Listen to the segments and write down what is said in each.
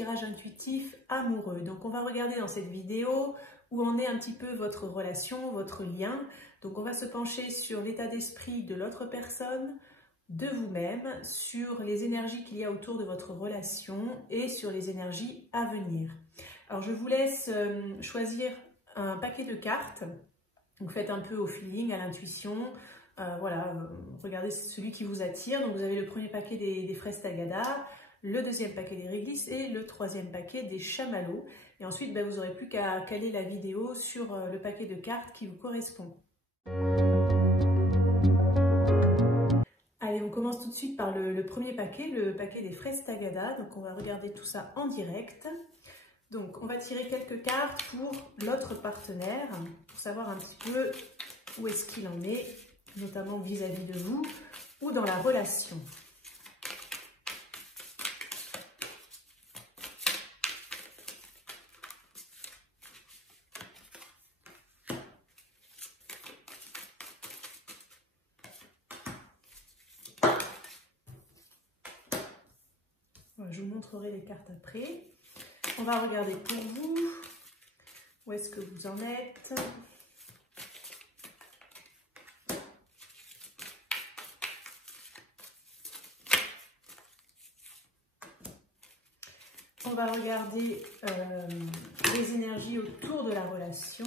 tirage intuitif amoureux. Donc on va regarder dans cette vidéo où en est un petit peu votre relation, votre lien. Donc on va se pencher sur l'état d'esprit de l'autre personne, de vous-même, sur les énergies qu'il y a autour de votre relation et sur les énergies à venir. Alors je vous laisse choisir un paquet de cartes. Donc faites un peu au feeling, à l'intuition. Voilà, regardez celui qui vous attire. Donc vous avez le premier paquet des fraises Tagada, le deuxième paquet des réglisses et le troisième paquet des chamallows. Et ensuite, vous n'aurez plus qu'à caler la vidéo sur le paquet de cartes qui vous correspond. Allez, on commence tout de suite par le premier paquet, le paquet des fraises Tagada. Donc on va regarder tout ça en direct. Donc on va tirer quelques cartes pour l'autre partenaire, pour savoir un petit peu où est-ce qu'il en est, notamment vis-à-vis de vous ou dans la relation. Je vous montrerai les cartes après. On va regarder pour vous. Où est-ce que vous en êtes? On va regarder les énergies autour de la relation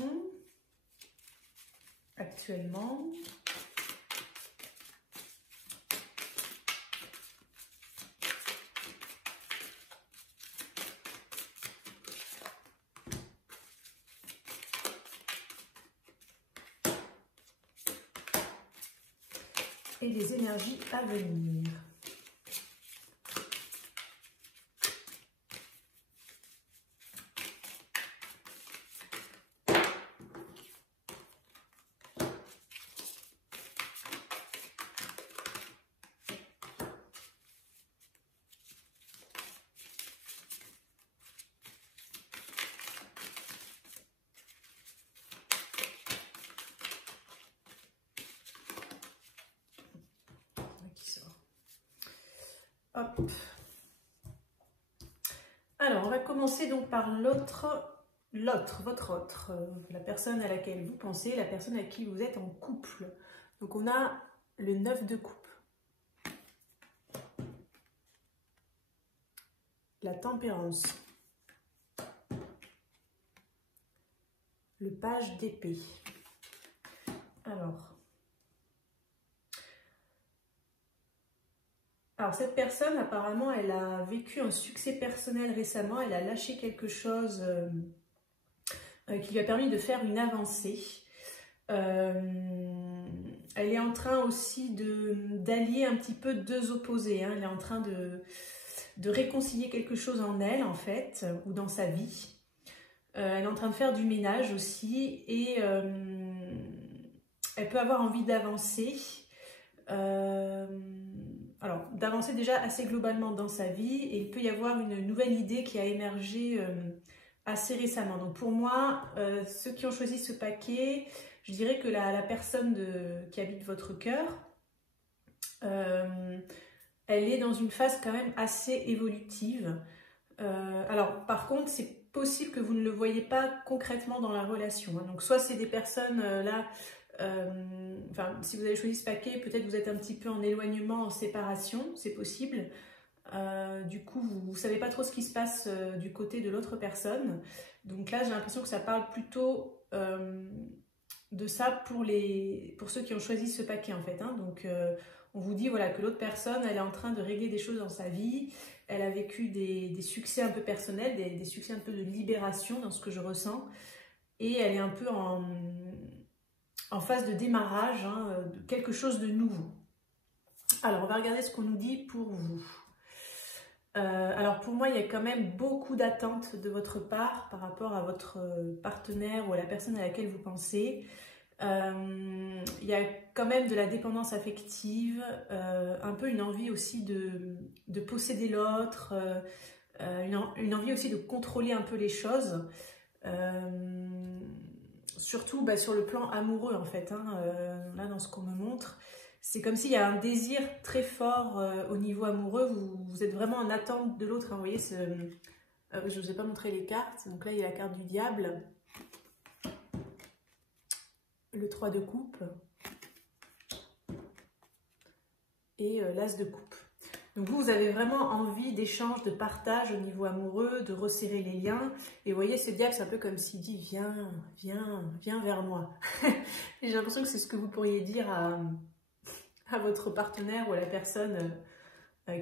actuellement. Et les énergies à venir. Hop. Alors, on va commencer donc par votre autre, la personne à laquelle vous pensez, la personne avec qui vous êtes en couple. Donc, on a le 9 de coupe, la tempérance, le page d'épée. Alors, cette personne, apparemment, elle a vécu un succès personnel récemment. Elle a lâché quelque chose qui lui a permis de faire une avancée. Elle est en train aussi d'allier un petit peu deux opposés. Hein. Elle est en train de réconcilier quelque chose en elle, en fait, ou dans sa vie. Elle est en train de faire du ménage aussi. Et elle peut avoir envie d'avancer. Alors, d'avancer déjà assez globalement dans sa vie, et il peut y avoir une nouvelle idée qui a émergé assez récemment. Donc pour moi, ceux qui ont choisi ce paquet, je dirais que la personne qui habite votre cœur, elle est dans une phase quand même assez évolutive. Alors par contre, c'est possible que vous ne le voyez pas concrètement dans la relation. Hein. Donc soit c'est des personnes là... enfin, si vous avez choisi ce paquet, peut-être vous êtes un petit peu en éloignement, en séparation, c'est possible. Du coup, vous ne savez pas trop ce qui se passe du côté de l'autre personne. Donc là, j'ai l'impression que ça parle plutôt de ça pour ceux qui ont choisi ce paquet, en fait. Hein. Donc, on vous dit voilà, que l'autre personne, elle est en train de régler des choses dans sa vie. Elle a vécu des succès un peu personnels, des succès un peu de libération dans ce que je ressens. Et elle est un peu en phase de démarrage, hein, de quelque chose de nouveau. Alors, on va regarder ce qu'on nous dit pour vous. Alors, pour moi, il y a quand même beaucoup d'attentes de votre part par rapport à votre partenaire ou à la personne à laquelle vous pensez. Il y a quand même de la dépendance affective, un peu une envie aussi de posséder l'autre, une envie aussi de contrôler un peu les choses. Surtout sur le plan amoureux en fait, hein, là dans ce qu'on me montre, c'est comme s'il y a un désir très fort au niveau amoureux, vous êtes vraiment en attente de l'autre, hein, vous voyez, Je ne vous ai pas montré les cartes. Donc là, il y a la carte du diable, le 3 de coupe et l'as de coupe. Donc vous avez vraiment envie d'échange, de partage au niveau amoureux, de resserrer les liens. Et vous voyez, ce diable, c'est un peu comme s'il dit « Viens, viens, viens vers moi ». J'ai l'impression que c'est ce que vous pourriez dire à votre partenaire ou à la personne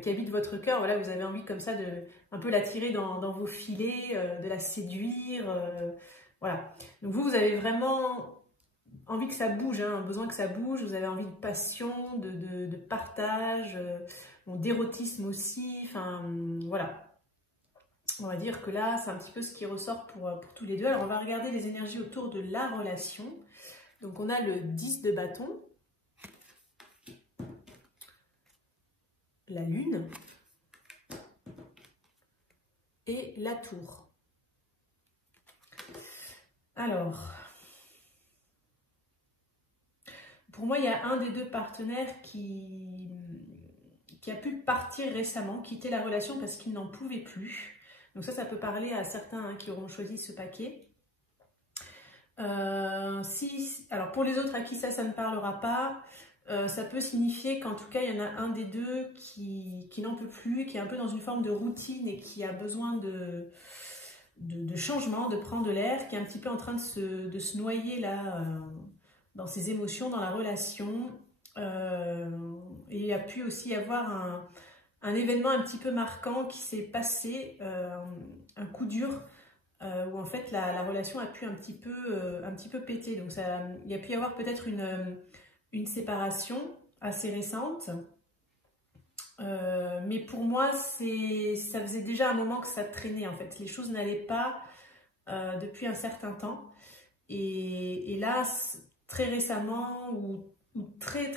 qui habite votre cœur. Voilà, vous avez envie comme ça de un peu l'attirer dans vos filets, de la séduire. Voilà. Donc vous avez vraiment envie que ça bouge, hein, besoin que ça bouge. Vous avez envie de passion, de partage, d'érotisme aussi. Enfin, voilà. On va dire que là, c'est un petit peu ce qui ressort pour tous les deux. Alors, on va regarder les énergies autour de la relation. Donc, on a le 10 de bâton, la lune et la tour. Alors, pour moi, il y a un des deux partenaires qui a pu partir récemment, quitter la relation parce qu'il n'en pouvait plus. Donc ça peut parler à certains hein, qui auront choisi ce paquet. Alors pour les autres à qui ça ne parlera pas, ça peut signifier qu'en tout cas il y en a un des deux qui n'en peut plus, qui est un peu dans une forme de routine et qui a besoin de changement, de prendre de l'air, qui est un petit peu en train de se noyer là dans ses émotions, dans la relation. Et il y a pu aussi y avoir un événement un petit peu marquant qui s'est passé, un coup dur, où en fait la relation a pu un petit peu péter. Donc il y a pu y avoir peut-être une séparation assez récente. Mais pour moi, ça faisait déjà un moment que ça traînait en fait. Les choses n'allaient pas depuis un certain temps. Et là, très récemment ou très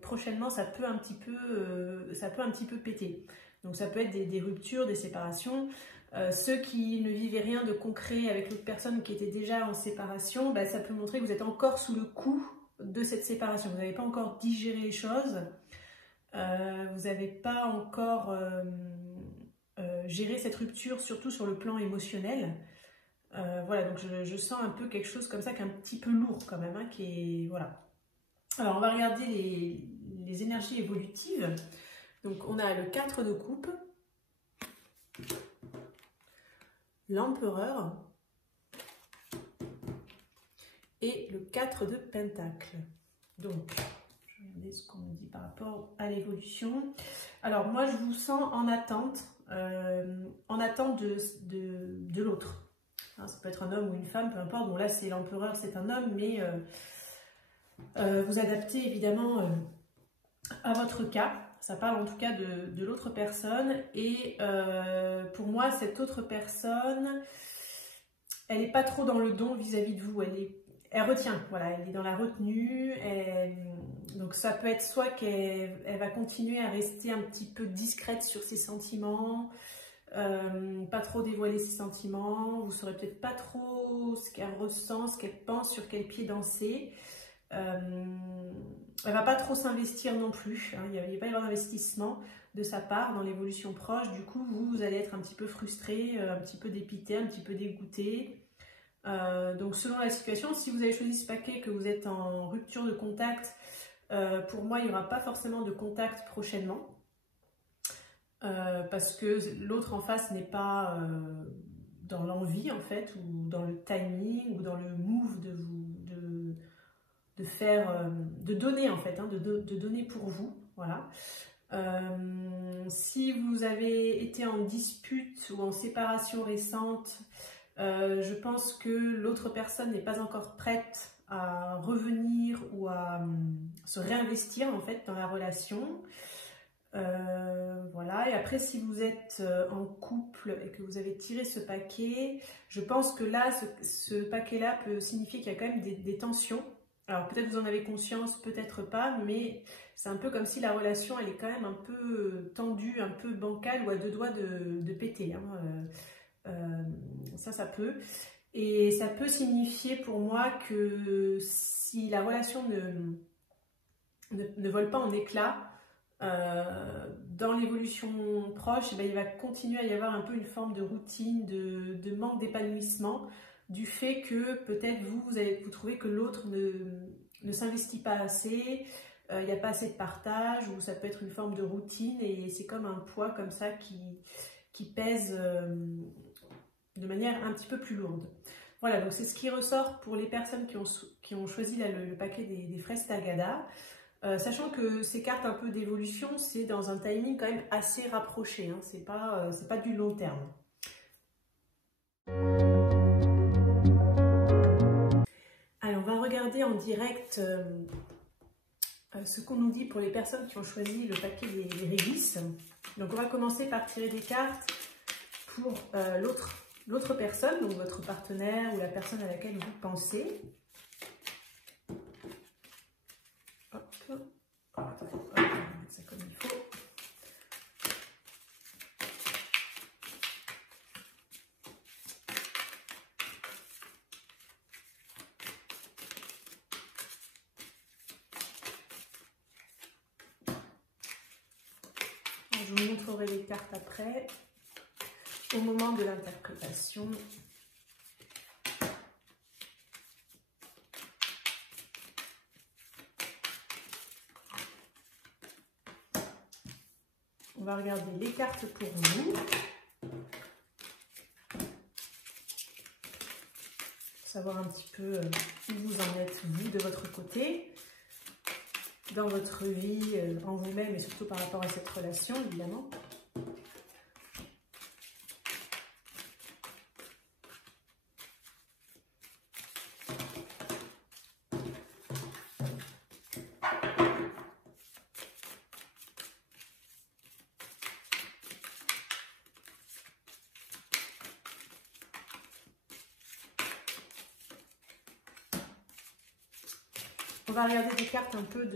prochainement, ça peut un petit peu péter. Donc ça peut être des ruptures, des séparations. Ceux qui ne vivaient rien de concret avec l'autre personne qui était déjà en séparation, bah, ça peut montrer que vous êtes encore sous le coup de cette séparation. Vous n'avez pas encore digéré les choses. Vous n'avez pas encore géré cette rupture, surtout sur le plan émotionnel. Voilà, donc je sens un peu quelque chose comme ça qui est un petit peu lourd quand même, hein, qui est, voilà. Alors on va regarder les énergies évolutives. Donc on a le 4 de coupe, l'empereur et le 4 de pentacle. Donc je vais regarder ce qu'on me dit par rapport à l'évolution. Alors moi je vous sens en attente de l'autre. Hein, ça peut être un homme ou une femme, peu importe. Bon là c'est l'empereur, c'est un homme, mais vous adaptez évidemment à votre cas. Ça parle en tout cas de l'autre personne. Et pour moi, cette autre personne, elle n'est pas trop dans le don vis-à-vis de vous. Elle retient, voilà, elle est dans la retenue. Donc ça peut être soit qu'elle va continuer à rester un petit peu discrète sur ses sentiments, pas trop dévoiler ses sentiments. Vous ne saurez peut-être pas trop ce qu'elle ressent, ce qu'elle pense, sur quel pied danser. Elle va pas trop s'investir non plus, hein. Il va pas y avoir d'investissement de sa part dans l'évolution proche. Du coup vous allez être un petit peu frustré, un petit peu dépité, un petit peu dégoûté. Donc selon la situation, si vous avez choisi ce paquet, que vous êtes en rupture de contact, pour moi il n'y aura pas forcément de contact prochainement, parce que l'autre en face n'est pas dans l'envie en fait, ou dans le timing, ou dans le move de donner en fait, hein, de donner pour vous, voilà. Si vous avez été en dispute ou en séparation récente, je pense que l'autre personne n'est pas encore prête à revenir ou à se réinvestir en fait dans la relation. Voilà. Et après, si vous êtes en couple et que vous avez tiré ce paquet, je pense que là, ce paquet-là peut signifier qu'il y a quand même des tensions. Alors peut-être vous en avez conscience, peut-être pas, mais c'est un peu comme si la relation, elle est quand même un peu tendue, un peu bancale, ou à deux doigts de péter, hein. Ça peut. Et ça peut signifier pour moi que si la relation ne vole pas en éclats, dans l'évolution proche, il va continuer à y avoir un peu une forme de routine, de manque d'épanouissement, du fait que peut-être vous trouvez que l'autre ne s'investit pas assez, il n'y a pas assez de partage, ou ça peut être une forme de routine et c'est comme un poids comme ça qui pèse de manière un petit peu plus lourde. Voilà, donc c'est ce qui ressort pour les personnes qui ont choisi là, le paquet des fraises Tagada. Sachant que ces cartes un peu d'évolution, c'est dans un timing quand même assez rapproché, hein, c'est pas du long terme. Allez, on va regarder en direct ce qu'on nous dit pour les personnes qui ont choisi le paquet des Régis. Donc on va commencer par tirer des cartes pour l'autre personne, donc votre partenaire ou la personne à laquelle vous pensez. Hop. Hop, on va mettre ça comme il faut. Je vous montrerai les cartes après, au moment de l'interprétation. On va regarder les cartes pour vous. Savoir un petit peu où vous en êtes, vous, de votre côté, dans votre vie, en vous-même et surtout par rapport à cette relation, évidemment. On va regarder des cartes un peu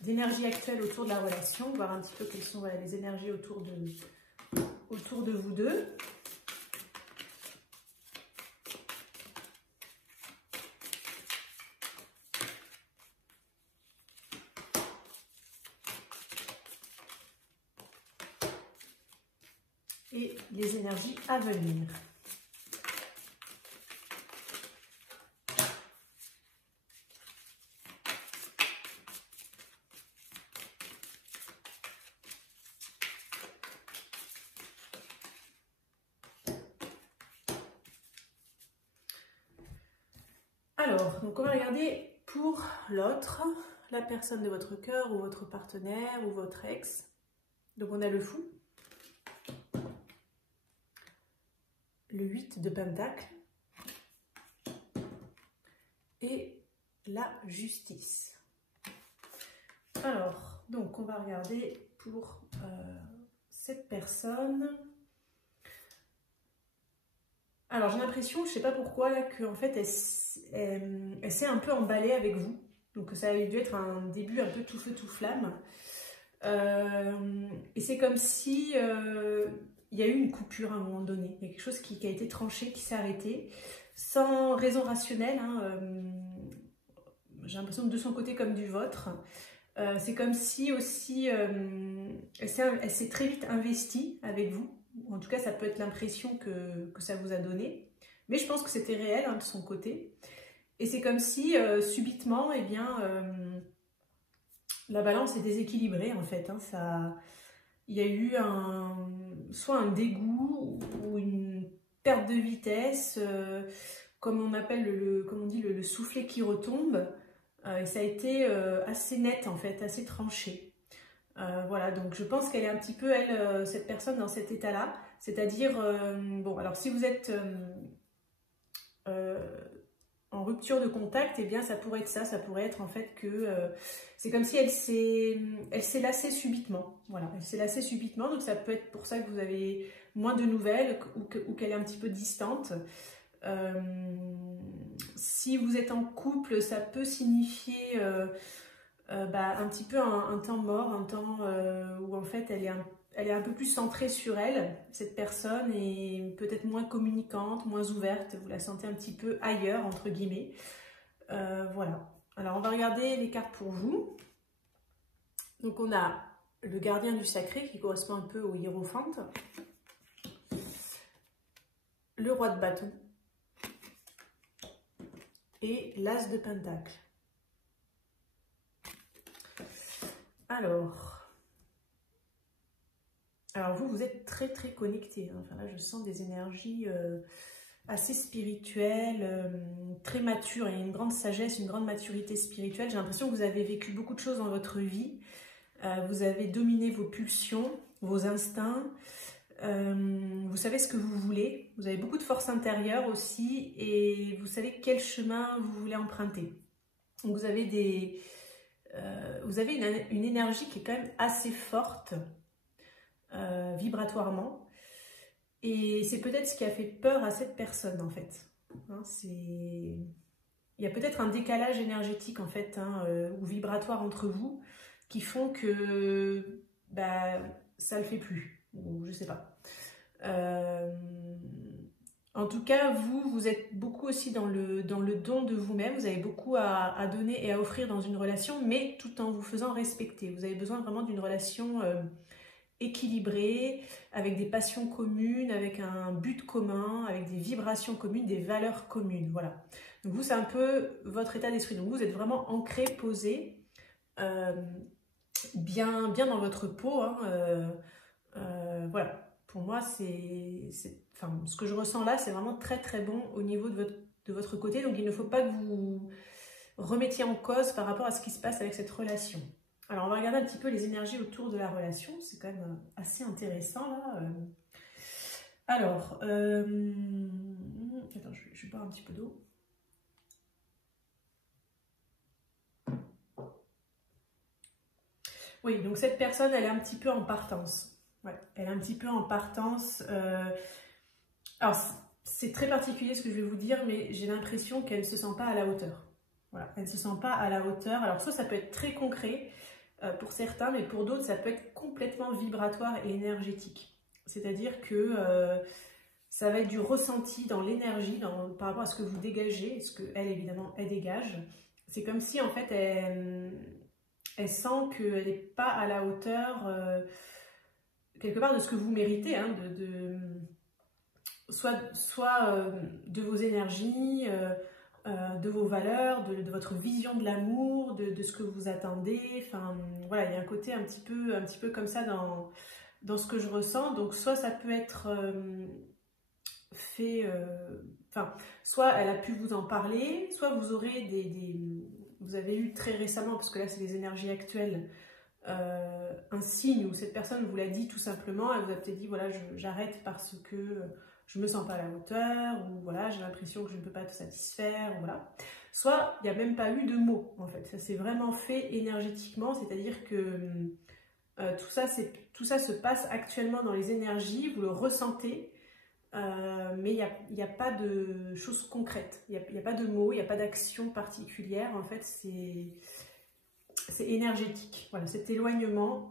d'énergie actuelle autour de la relation, voir un petit peu quelles sont les énergies autour de vous deux. Et les énergies à venir. Alors, donc on va regarder pour l'autre, la personne de votre cœur ou votre partenaire ou votre ex. Donc on a le fou, le 8 de Pentacle et la justice. Alors, donc on va regarder pour cette personne. Alors j'ai l'impression, je ne sais pas pourquoi, là, qu'en fait elle s'est un peu emballée avec vous. Donc ça a dû être un début un peu tout feu tout flamme. Et c'est comme si il y a eu une coupure à un moment donné. Il y a quelque chose qui a été tranché, qui s'est arrêté, sans raison rationnelle. Hein, j'ai l'impression de son côté comme du vôtre. C'est comme si aussi elle s'est très vite investie avec vous. En tout cas, ça peut être l'impression que ça vous a donné. Mais je pense que c'était réel, hein, de son côté. Et c'est comme si, subitement, eh bien, la balance est déséquilibrée, en fait. Hein, il y a eu soit un dégoût ou une perte de vitesse, comme on appelle, comme on dit, le soufflet qui retombe. Et ça a été assez net, en fait, assez tranché. Voilà, donc je pense qu'elle est un petit peu, elle, cette personne, dans cet état-là. C'est-à-dire, bon, alors si vous êtes en rupture de contact, eh bien ça pourrait être ça pourrait être en fait que c'est comme si elle s'est lassée subitement. Voilà, elle s'est lassée subitement, donc ça peut être pour ça que vous avez moins de nouvelles ou qu'elle est un petit peu distante. Si vous êtes en couple, ça peut signifier un petit peu un temps mort, un temps où en fait elle est un peu plus centrée sur elle, cette personne, et peut-être moins communicante, moins ouverte, vous la sentez un petit peu ailleurs, entre guillemets. Voilà. Alors on va regarder les cartes pour vous. Donc on a le gardien du sacré qui correspond un peu au hiérophante, le roi de bâton et l'as de pentacle. Alors vous êtes très très connectés. Enfin là, je sens des énergies assez spirituelles, très matures. Il y a une grande sagesse, une grande maturité spirituelle. J'ai l'impression que vous avez vécu beaucoup de choses dans votre vie. Vous avez dominé vos pulsions, vos instincts. Vous savez ce que vous voulez. Vous avez beaucoup de force intérieure aussi et vous savez quel chemin vous voulez emprunter. Donc vous avez une énergie qui est quand même assez forte vibratoirement. Et c'est peut-être ce qui a fait peur à cette personne en fait. Hein, il y a peut-être un décalage énergétique en fait, ou vibratoire entre vous qui font que ça le fait plus, ou je sais pas. En tout cas, vous êtes beaucoup aussi dans le don de vous-même. Vous avez beaucoup à donner et à offrir dans une relation, mais tout en vous faisant respecter. Vous avez besoin vraiment d'une relation équilibrée, avec des passions communes, avec un but commun, avec des vibrations communes, des valeurs communes. Voilà. Donc vous, c'est un peu votre état d'esprit. Donc vous êtes vraiment ancré, posé, bien dans votre peau. Voilà. Pour moi, ce que je ressens là, c'est vraiment très très bon au niveau de votre côté. Donc il ne faut pas que vous remettiez en cause par rapport à ce qui se passe avec cette relation. Alors, on va regarder un petit peu les énergies autour de la relation. C'est quand même assez intéressant, là. Alors, attends, je vais boire un petit peu d'eau. Oui, donc cette personne, elle est un petit peu en partance. Ouais, elle est un petit peu en partance. Alors, c'est très particulier ce que je vais vous dire, mais j'ai l'impression qu'elle ne se sent pas à la hauteur. Voilà, elle ne se sent pas à la hauteur. Alors, ça peut être très concret pour certains, mais pour d'autres, ça peut être complètement vibratoire et énergétique. C'est-à-dire que ça va être du ressenti dans l'énergie, par rapport à ce que vous dégagez, ce qu'elle, évidemment, elle dégage. C'est comme si, en fait, elle sent qu'elle n'est pas à la hauteur, quelque part, de ce que vous méritez, hein, soit de vos énergies, de vos valeurs, de votre vision de l'amour, de ce que vous attendez. Enfin, voilà, il y a un côté un petit peu comme ça dans ce que je ressens. Donc, soit ça peut être fait... soit elle a pu vous en parler, soit vous aurez vous avez eu très récemment, parce que là, c'est les énergies actuelles, un signe où cette personne vous l'a dit tout simplement. Elle vous a peut-être dit, voilà, j'arrête parce que... je me sens pas à la hauteur, ou voilà, j'ai l'impression que je ne peux pas te satisfaire, voilà. Soit il n'y a même pas eu de mots, en fait. Ça s'est vraiment fait énergétiquement, c'est-à-dire que tout ça se passe actuellement dans les énergies, vous le ressentez, mais il n'y a pas de choses concrètes, il n'y a pas de mots, il n'y a pas d'action particulière, en fait, c'est énergétique. Voilà, cet éloignement,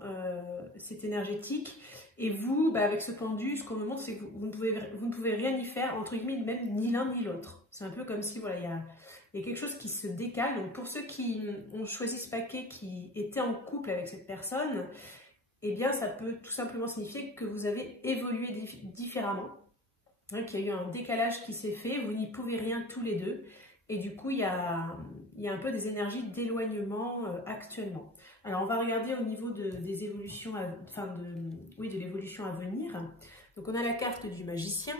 c'est énergétique. Et vous, avec ce pendu, ce qu'on me montre, c'est que vous ne pouvez rien y faire, entre guillemets, même ni l'un ni l'autre. C'est un peu comme si, voilà, il y a quelque chose qui se décale. Donc, pour ceux qui ont choisi ce paquet, qui étaient en couple avec cette personne, eh bien, ça peut tout simplement signifier que vous avez évolué différemment, hein, qu'il y a eu un décalage qui s'est fait, vous n'y pouvez rien tous les deux. Et du coup, il y a un peu des énergies d'éloignement actuellement. Alors, on va regarder au niveau des évolutions, de l'évolution à venir. Donc, on a la carte du magicien.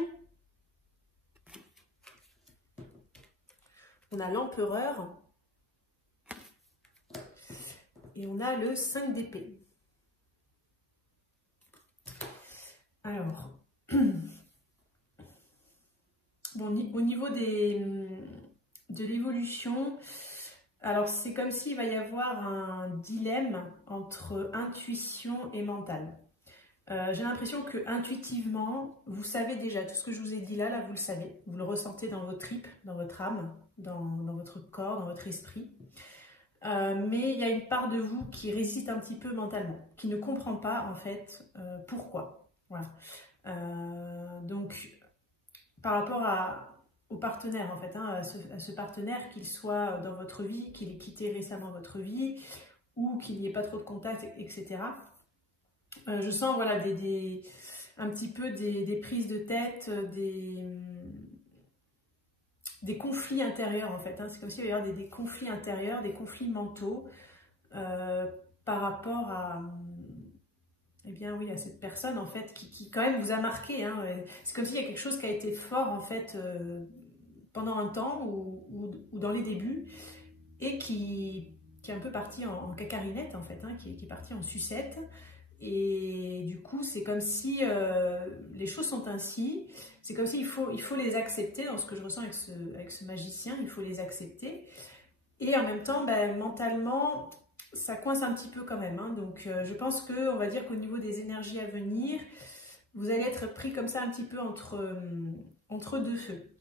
On a l'empereur. Et on a le 5 d'épée. Alors, bon, au niveau de l'évolution, alors c'est comme s'il va y avoir un dilemme entre intuition et mental. J'ai l'impression que intuitivement, vous savez déjà tout ce que je vous ai dit là, vous le savez, vous le ressentez dans vos tripes, dans votre âme, dans votre corps, dans votre esprit. Mais il y a une part de vous qui résiste un petit peu mentalement, qui ne comprend pas en fait pourquoi. Voilà. Donc, par rapport au partenaire en fait, à ce partenaire, qu'il soit dans votre vie, qu'il ait quitté récemment votre vie, ou qu'il n'y ait pas trop de contact, etc. Je sens voilà, un petit peu des prises de tête, des conflits intérieurs en fait. Hein. C'est comme s'il y avait des conflits intérieurs, des conflits mentaux par rapport à, eh bien oui, à cette personne en fait qui quand même vous a marqué. Hein. C'est comme s'il y a quelque chose qui a été fort en fait pendant un temps ou dans les débuts et qui est un peu parti en cacarinette en fait, hein, qui est parti en sucette. Et du coup, c'est comme si les choses sont ainsi. C'est comme s'il faut les accepter, dans ce que je ressens avec ce magicien, il faut les accepter. Et en même temps, ben, mentalement, ça coince un petit peu quand même. Hein. Donc, je pense qu'on va dire qu'au niveau des énergies à venir, vous allez être pris comme ça un petit peu entre deux feux.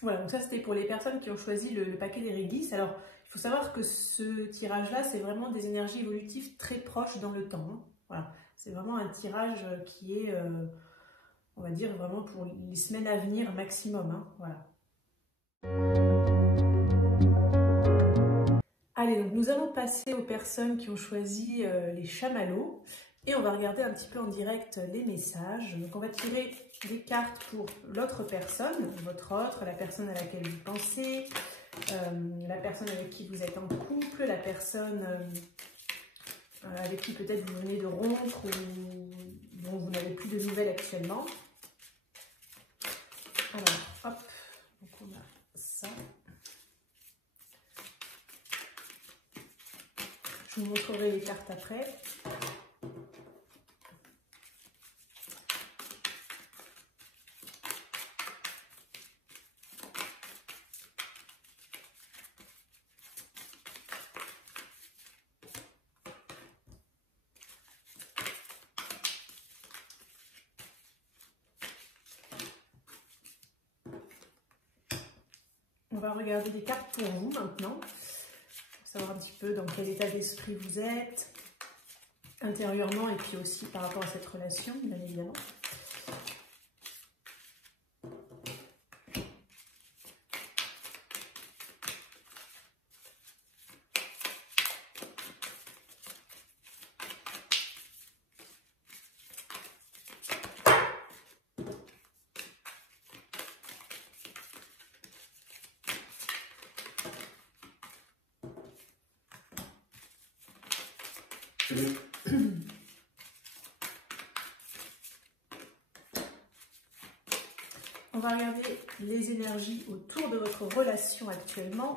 Voilà, donc ça c'était pour les personnes qui ont choisi le paquet des Régis. Alors, il faut savoir que ce tirage-là, c'est vraiment des énergies évolutives très proches dans le temps. Hein. Voilà, c'est vraiment un tirage qui est, on va dire, vraiment pour les semaines à venir maximum. Hein. Voilà. Allez, donc nous allons passer aux personnes qui ont choisi les chamallows et on va regarder un petit peu en direct les messages. Donc on va tirer des cartes pour l'autre personne, votre autre, la personne à laquelle vous pensez, la personne avec qui vous êtes en couple, la personne avec qui peut-être vous venez de rompre ou dont vous n'avez plus de nouvelles actuellement. Alors, hop, donc on a ça. Je vous montrerai les cartes après. On va regarder des cartes pour vous maintenant, pour savoir un petit peu dans quel état d'esprit vous êtes, intérieurement et puis aussi par rapport à cette relation, bien évidemment. On va regarder les énergies autour de votre relation actuellement.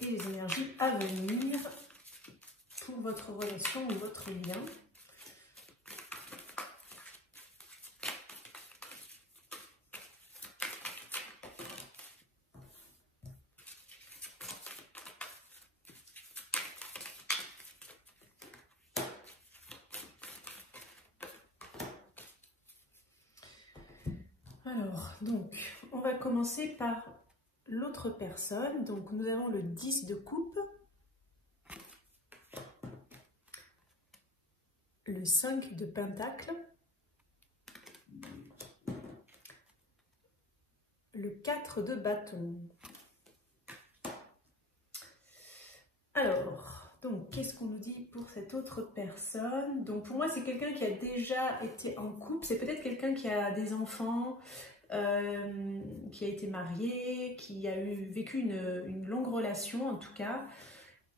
Et les énergies à venir pour votre relation ou votre lien. Alors, donc, on va commencer par l'autre personne. Donc, nous avons le 10 de coupe, le 5 de pentacle, le 4 de bâton. Alors, donc, qu'est-ce qu'on nous dit pour cette autre personne? Donc, pour moi, c'est quelqu'un qui a déjà été en couple. C'est peut-être quelqu'un qui a des enfants, qui a été marié, qui a vécu une longue relation, en tout cas.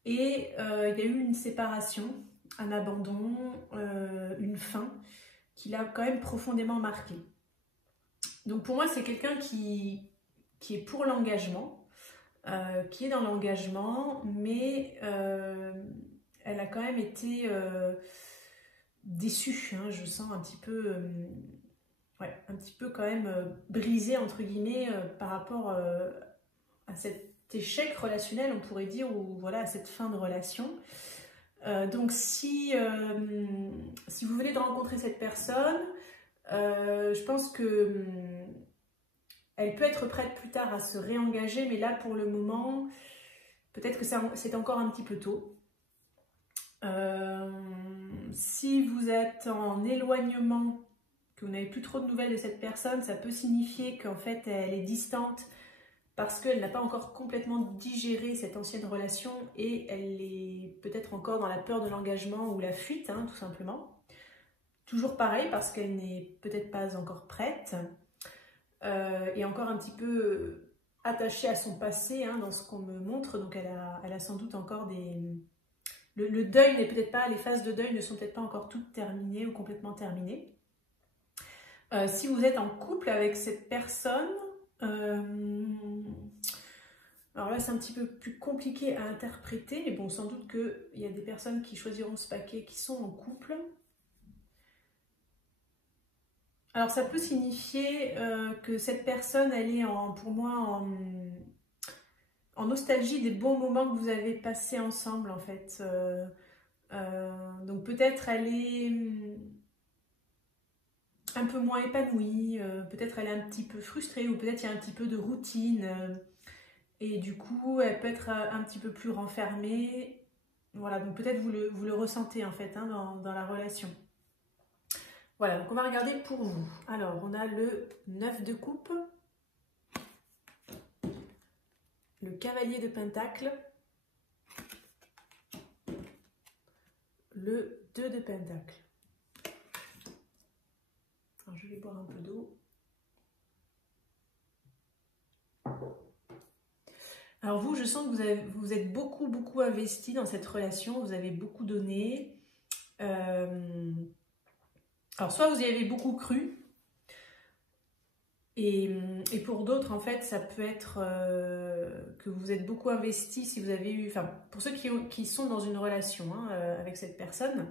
Et il y a eu une séparation, un abandon, une fin, qui l'a quand même profondément marqué. Donc, pour moi, c'est quelqu'un qui est pour l'engagement. Qui est dans l'engagement, mais elle a quand même été déçue, hein, je sens un petit peu, ouais, un petit peu quand même brisée, entre guillemets, par rapport à cet échec relationnel, on pourrait dire, ou voilà, à cette fin de relation. Donc si vous venez de rencontrer cette personne, je pense que elle peut être prête plus tard à se réengager, mais là, pour le moment, peut-être que c'est encore un petit peu tôt. Si vous êtes en éloignement, que vous n'avez plus trop de nouvelles de cette personne, ça peut signifier qu'en fait elle est distante parce qu'elle n'a pas encore complètement digéré cette ancienne relation et elle est peut-être encore dans la peur de l'engagement ou la fuite, hein, tout simplement. Toujours pareil, parce qu'elle n'est peut-être pas encore prête et encore un petit peu attachée à son passé, hein, dans ce qu'on me montre. Donc elle a sans doute encore des... Le deuil n'est peut-être pas... Les phases de deuil ne sont peut-être pas encore toutes terminées ou complètement terminées. Si vous êtes en couple avec cette personne... alors là, c'est un petit peu plus compliqué à interpréter, mais bon, sans doute qu'il y a des personnes qui choisiront ce paquet qui sont en couple. Alors, ça peut signifier que cette personne, elle est, pour moi, en nostalgie des bons moments que vous avez passés ensemble, en fait. Donc, peut-être elle est un peu moins épanouie, peut-être elle est un petit peu frustrée, ou peut-être il y a un petit peu de routine, et du coup elle peut être un petit peu plus renfermée. Voilà, donc peut-être vous le ressentez en fait, hein, dans la relation. Voilà, donc on va regarder pour vous. Alors on a le 9 de coupe, le cavalier de pentacle, le 2 de pentacle. Alors, je vais boire un peu d'eau. Alors vous, je sens que vous êtes beaucoup investi dans cette relation, vous avez beaucoup donné. Alors soit vous y avez beaucoup cru, et pour d'autres, en fait, ça peut être que vous êtes beaucoup investi si vous avez eu... Enfin, pour ceux qui sont dans une relation, hein, avec cette personne,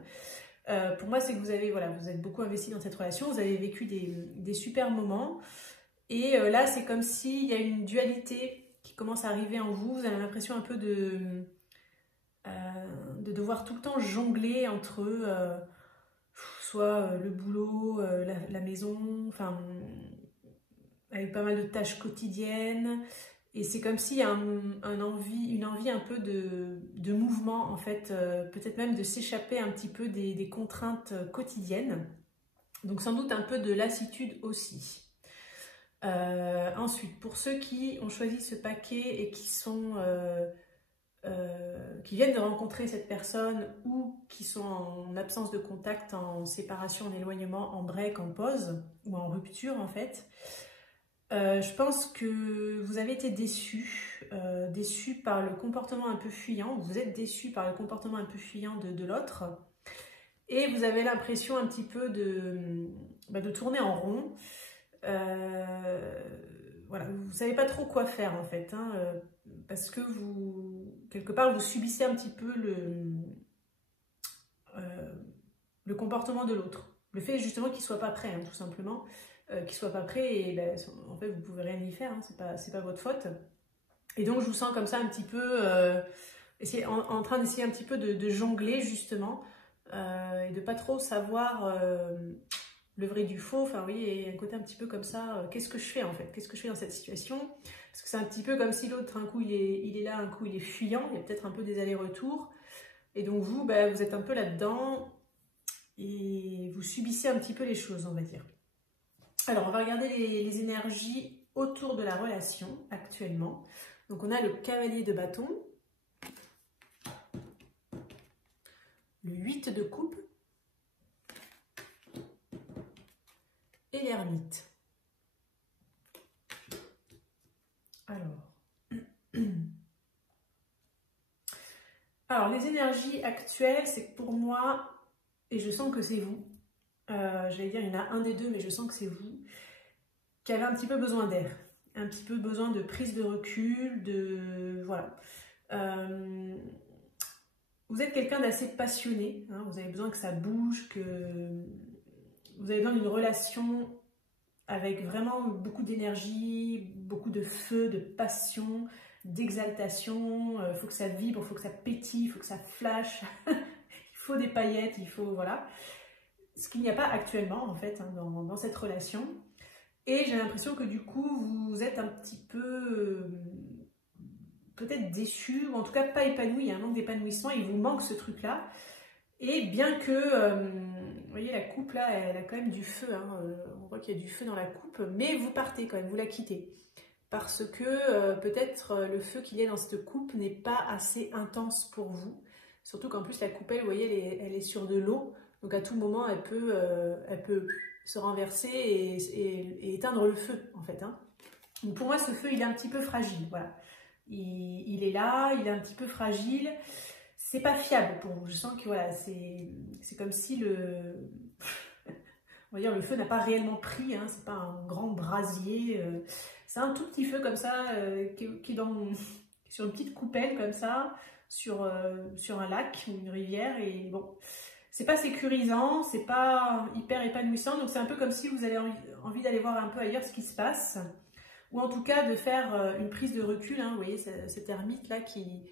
pour moi, c'est que vous avez, voilà, vous êtes beaucoup investi dans cette relation, vous avez vécu des super moments, et là, c'est comme s'il y a une dualité qui commence à arriver en vous. Vous avez l'impression un peu de devoir tout le temps jongler entre soit le boulot, la maison, enfin, avec pas mal de tâches quotidiennes. Et c'est comme s'il y a une envie un peu de mouvement, en fait, peut-être même de s'échapper un petit peu des contraintes quotidiennes. Donc sans doute un peu de lassitude aussi. Ensuite, pour ceux qui ont choisi ce paquet et qui viennent de rencontrer cette personne ou qui sont en absence de contact, en séparation, en éloignement, en break, en pause ou en rupture en fait, je pense que vous avez été déçus par le comportement un peu fuyant, vous êtes déçus par le comportement un peu fuyant de l'autre, et vous avez l'impression un petit peu de tourner en rond. Voilà, vous ne savez pas trop quoi faire en fait, hein, parce que quelque part, vous subissez un petit peu le comportement de l'autre. Le fait justement qu'il ne soit pas prêt, hein, tout simplement, qu'il ne soit pas prêt, et ben, en fait, vous ne pouvez rien y faire, hein, c'est pas votre faute. Et donc, je vous sens comme ça un petit peu, en train d'essayer un petit peu de jongler justement, et de pas trop savoir... le vrai du faux, enfin oui, et un côté un petit peu comme ça, qu'est-ce que je fais en fait? Qu'est-ce que je fais dans cette situation? Parce que c'est un petit peu comme si l'autre, un coup il est là, un coup il est fuyant, il y a peut-être un peu des allers-retours, et donc vous, ben, vous êtes un peu là-dedans, et vous subissez un petit peu les choses, on va dire. Alors, on va regarder les énergies autour de la relation actuellement. Donc on a le cavalier de bâton, le 8 de coupe, et l'ermite. Alors, les énergies actuelles, c'est que pour moi, et je sens que c'est vous, j'allais dire il y en a un des deux, mais je sens que c'est vous, qui avez un petit peu besoin d'air, un petit peu besoin de prise de recul, voilà. Vous êtes quelqu'un d'assez passionné, hein, vous avez besoin que ça bouge, que vous avez besoin d'une relation avec vraiment beaucoup d'énergie, beaucoup de feu, de passion, d'exaltation. Il faut que ça vibre, il faut que ça pétille, il faut que ça flash, il faut des paillettes, il faut... voilà. Ce qu'il n'y a pas actuellement, en fait, hein, dans cette relation. Et j'ai l'impression que du coup, vous êtes un petit peu... peut-être déçu, ou en tout cas pas épanoui, il y a un manque d'épanouissement, il vous manque ce truc-là. Et bien que, vous voyez la coupe là, elle a quand même du feu, hein, on voit qu'il y a du feu dans la coupe, mais vous partez quand même, vous la quittez. Parce que peut-être le feu qu'il y a dans cette coupe n'est pas assez intense pour vous. Surtout qu'en plus la coupelle, vous voyez, elle est sur de l'eau, donc à tout moment elle peut se renverser et éteindre le feu en fait. Hein. Donc pour moi ce feu il est un petit peu fragile, voilà. Il est là, il est un petit peu fragile. C'est pas fiable pour vous. Je sens que voilà, c'est comme si on va dire le feu n'a pas réellement pris. Hein, c'est pas un grand brasier. C'est un tout petit feu comme ça qui est sur une petite coupelle comme ça, sur un lac ou une rivière. Et bon, c'est pas sécurisant, c'est pas hyper épanouissant. Donc c'est un peu comme si vous avez envie d'aller voir un peu ailleurs ce qui se passe. Ou en tout cas de faire une prise de recul. Hein, vous voyez cet ermite là qui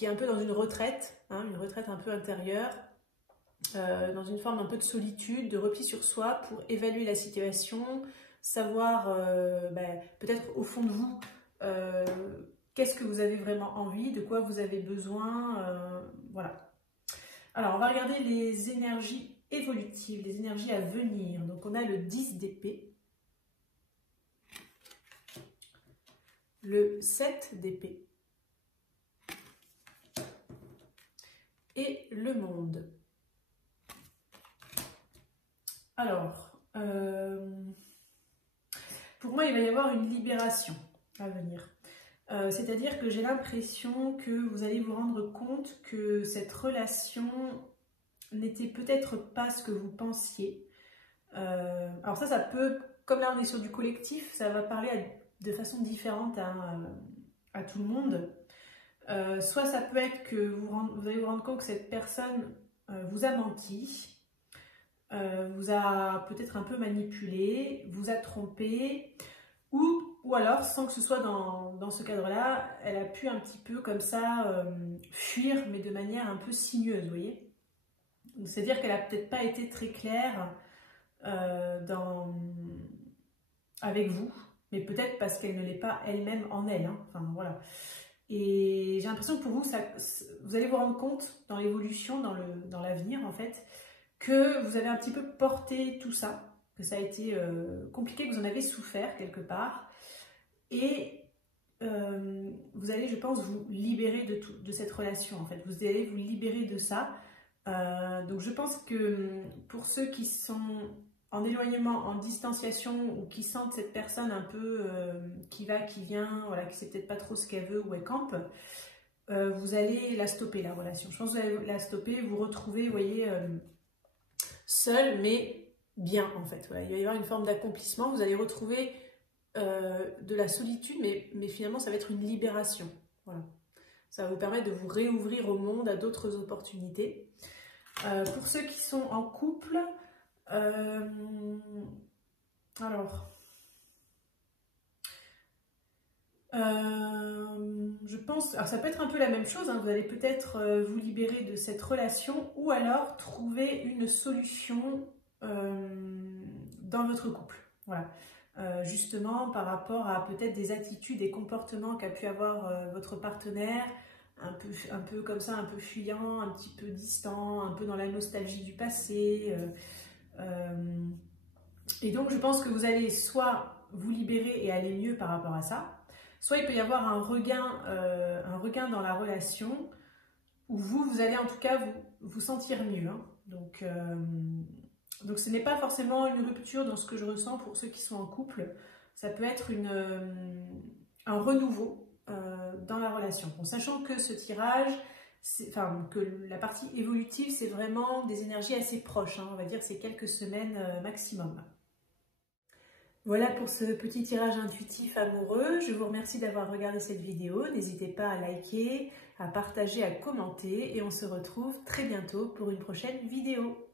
est un peu dans une retraite un peu intérieure, dans une forme un peu de solitude, de repli sur soi pour évaluer la situation, savoir peut-être au fond de vous qu'est-ce que vous avez vraiment envie, de quoi vous avez besoin, voilà. Alors on va regarder les énergies évolutives, les énergies à venir. Donc on a le 10 d'épée, le 7 d'épée, et le monde. Alors, pour moi, il va y avoir une libération à venir. C'est-à-dire que j'ai l'impression que vous allez vous rendre compte que cette relation n'était peut-être pas ce que vous pensiez. Alors ça peut, comme là on est sur du collectif, ça va parler de façon différente à tout le monde. Soit ça peut être que vous allez vous rendre compte que cette personne vous a menti, vous a peut-être un peu manipulé, vous a trompé, ou alors, sans que ce soit dans ce cadre-là, elle a pu un petit peu comme ça fuir, mais de manière un peu sinueuse, vous voyez. C'est-à-dire qu'elle n'a peut-être pas été très claire avec vous, mais peut-être parce qu'elle ne l'est pas elle-même en elle. Hein. Enfin, voilà. Et j'ai l'impression que pour vous, vous allez vous rendre compte dans l'évolution, dans l'avenir en fait, que vous avez un petit peu porté tout ça, que ça a été compliqué, que vous en avez souffert quelque part. Et vous allez, je pense, vous libérer de cette relation en fait. Vous allez vous libérer de ça. Donc je pense que pour ceux qui sont en éloignement, en distanciation, ou qui sentent cette personne un peu qui va, qui vient, voilà, qui sait peut-être pas trop ce qu'elle veut, où elle campe, vous allez la stopper, la relation. Je pense que vous allez la stopper, vous retrouver, vous voyez, seul, mais bien, en fait. Voilà. Il va y avoir une forme d'accomplissement, vous allez retrouver de la solitude, mais finalement, ça va être une libération. Voilà. Ça va vous permettre de vous réouvrir au monde, à d'autres opportunités. Pour ceux qui sont en couple, alors, je pense, alors ça peut être un peu la même chose, hein, vous allez peut-être vous libérer de cette relation ou alors trouver une solution dans votre couple. Voilà. Justement par rapport à peut-être des attitudes et comportements qu'a pu avoir votre partenaire, un peu comme ça, un peu fuyant, un petit peu distant, un peu dans la nostalgie du passé. Et donc je pense que vous allez soit vous libérer et aller mieux par rapport à ça, soit il peut y avoir un regain dans la relation où vous allez en tout cas vous sentir mieux. Hein. Donc ce n'est pas forcément une rupture dans ce que je ressens pour ceux qui sont en couple, ça peut être un renouveau dans la relation. En sachant que ce tirage, que la partie évolutive, c'est vraiment des énergies assez proches, hein, on va dire c'est quelques semaines maximum. Voilà pour ce petit tirage intuitif amoureux. Je vous remercie d'avoir regardé cette vidéo. N'hésitez pas à liker, à partager, à commenter et on se retrouve très bientôt pour une prochaine vidéo.